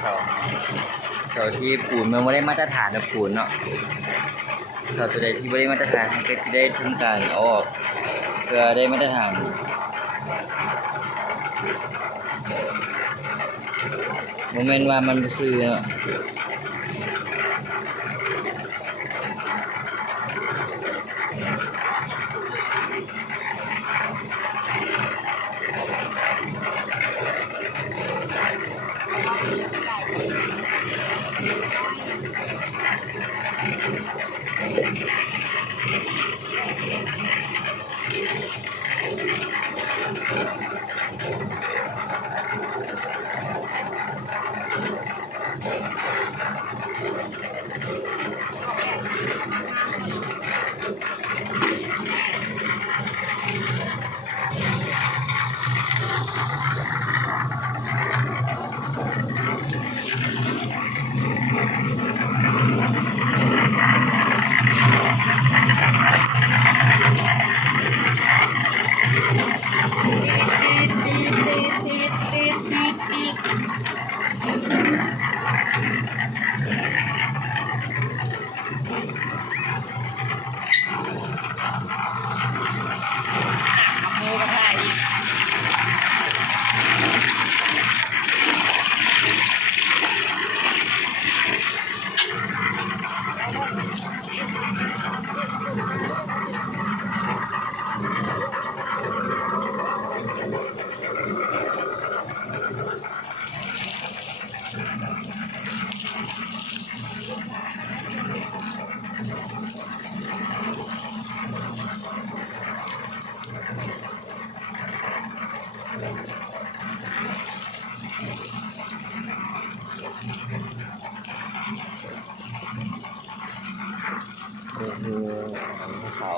เสาที่ปูนมันไม่ได้มาตรฐานนะปูนเนาะเสาตัวใดที่ไม่ได้มาตรฐานก็จะได้ทำการเอาออกเพื่อได้มาตรฐานโมเมนต์ว่ามันซื้อเนาะนี่คือเสา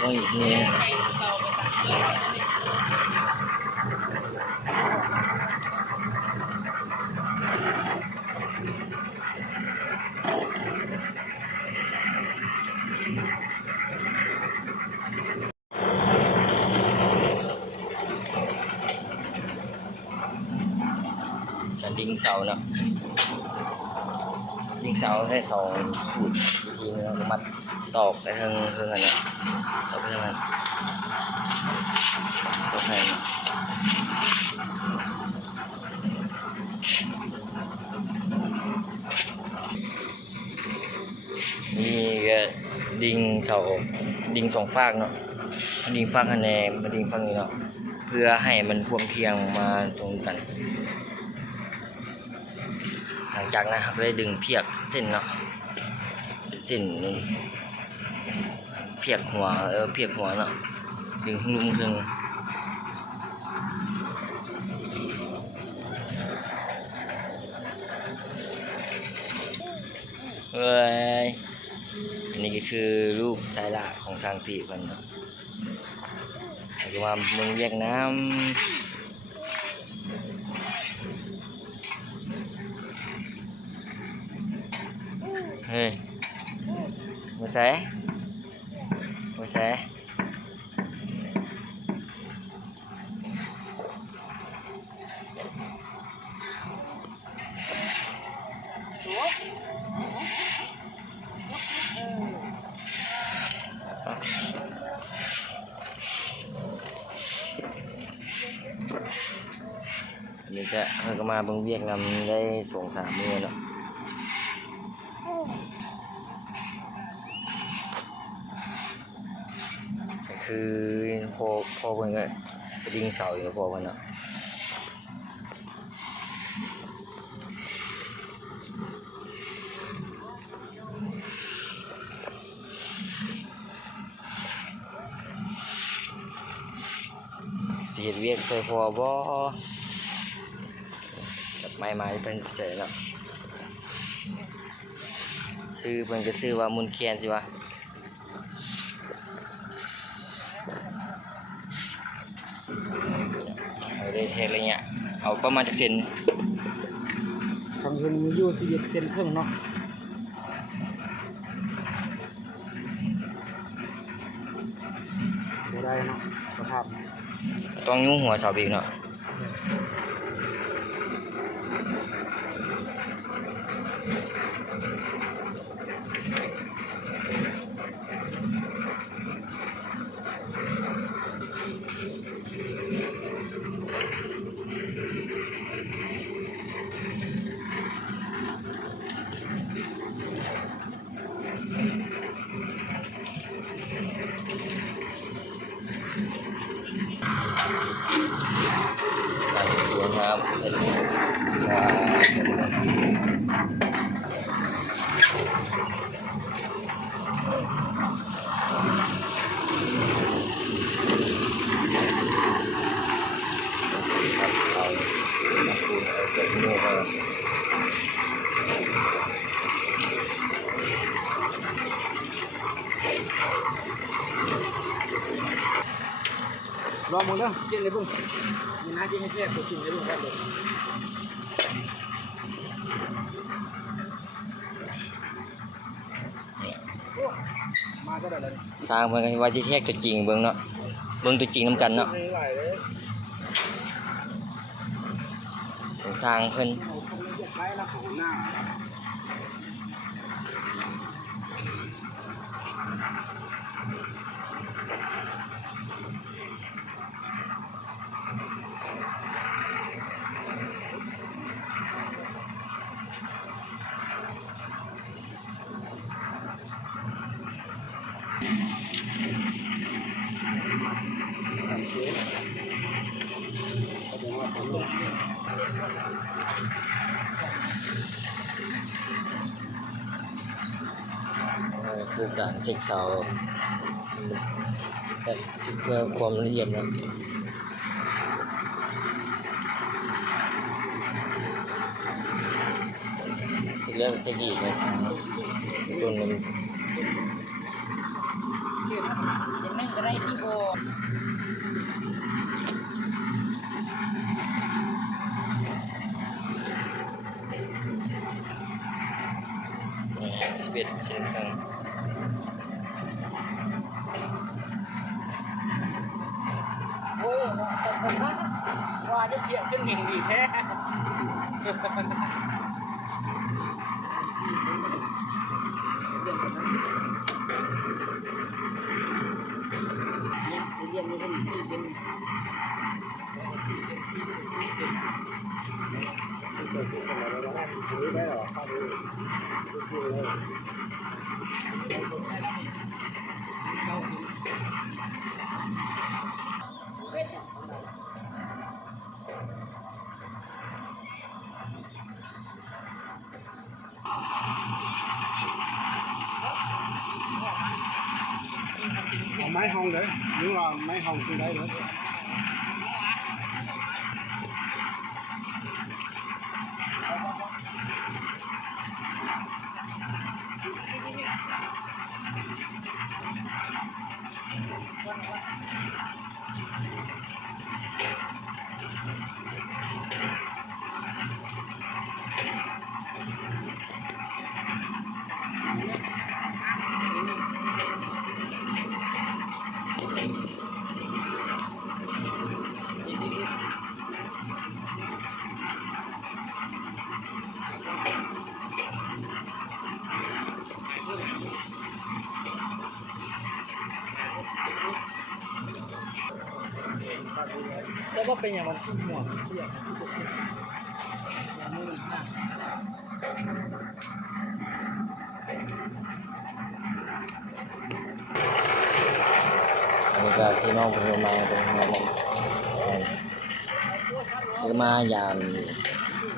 ต้องอย่างนี้การดิ่งเสาเนาะดิ่งเสาใช้2สูตรวิธีนึงมัดตอกไปทางอันนี้ตอกไปทางนั้นตอกให้นี่ก็ดิ่งเสาดิ่ง2ฝากเนาะดิ่งฝากอันนี้มาดิ่งฝั่งนี้เนาะเพื่อให้มันพวงเทียงมาตรงกันหลังจากนั้นครับได้ดึงเพียกเส้นเนาะเส้นนึงเพียกหัวเพียกหัวเนาะดึงทั้งลุมทั้งอันนี้ก็คือรูปสายละของสร้างปีกมันเนาะคือว่ามึงแยกน้ำเฮ้ยมาใส่อันนี้จะเราก็มาเบิ่งเวียกนำได้2-3 มื้อเนาะคือพอเพิ่นก็ดิ่งเสาอยู่พอเพิ่นเนาะสิเฮ็ดเวียกช่วยพอบ่จับไม้มาเป็นเสร็จแล้ว ซื้อเพิ่นก็ซื้อว่ามุนเคียนสิวะเอาได้เทอะไรเงี้ยเอาประมาณจักเซน ทำเงินมีอยู่11 เซนครึ่งเนาะบ่ได้เนาะสภาพ ต้องยุ่งหัวเสาอีกเนาะการสวนครับลองมึงเด้อเจนเลยบุ้งมีน้าที่ให้แค่ตัวจริงเลยบุ้งครับเลยมาก็ได้เลย สร้างเพิ่นก็ว่าสิแทกตัวจริงเบิ่งเนาะเบิ่งตัวจริงนำกันเนาะสร้างเพิ่นคือการเช็คเสาแบบเพื่อความละเอียดนะจะเรียกว่าเช็คอีกไหมครับตัวนึงไม่ก็ได้ที่โบ11 เซนครึ่งโอ้ผมว่าจะเพียงขึ้นหิ่งดีแท้เรียนมีคน4 เซนได้หรอข้าวดูไม้hồng đấy, nếu là máy hồng từ đây nữa. Tapi apa yang mana semua? Iya. อันนี้ก็พี่น้องเพิ่นมาตรงนี้คือมายาม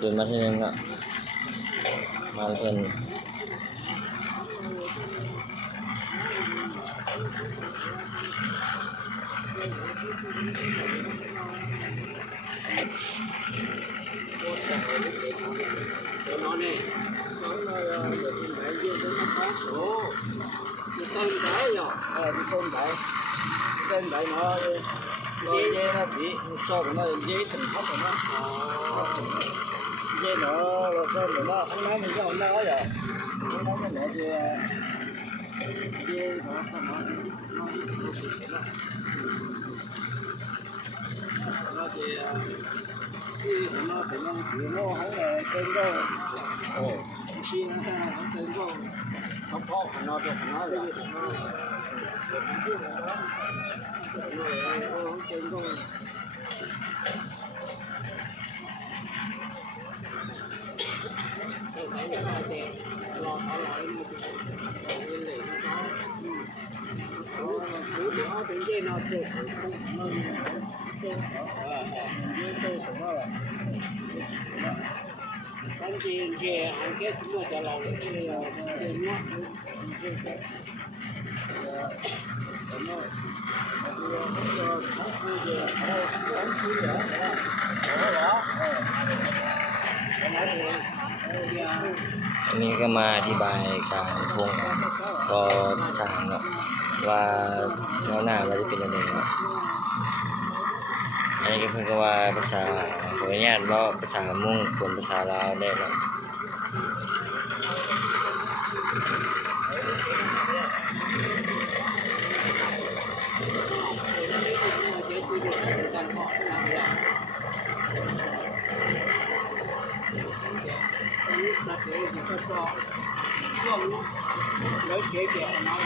จนมาที่นึงก็มาเพิ่น nó này để vô sắp có số tên đấy rồi tên đấy nó dê nó bị so của nó dê thành thấp của nó dê nó rồi tên của nó anh nói mình có nói rồi nó nói cái này thì dê nó thì nó thì nó không là tên đâu xin nó không tên đâu không có nó được nó là không tên đâu lo lại một nguyên liệu nó tự nhiên nó được anh chị về ăn kết cũng trả lòng cái tiền nháอันนี้ก็มาอธิบายการพงทอสางเนาะว่าเงาหน้ามันจะเป็นยังไงเนาะอันนี้ก็เพิ่งก็ว่าภาษาขออนุญาตว่าภาษามุ่งคนภาษาลาวได้เนาะlấy chế chế nó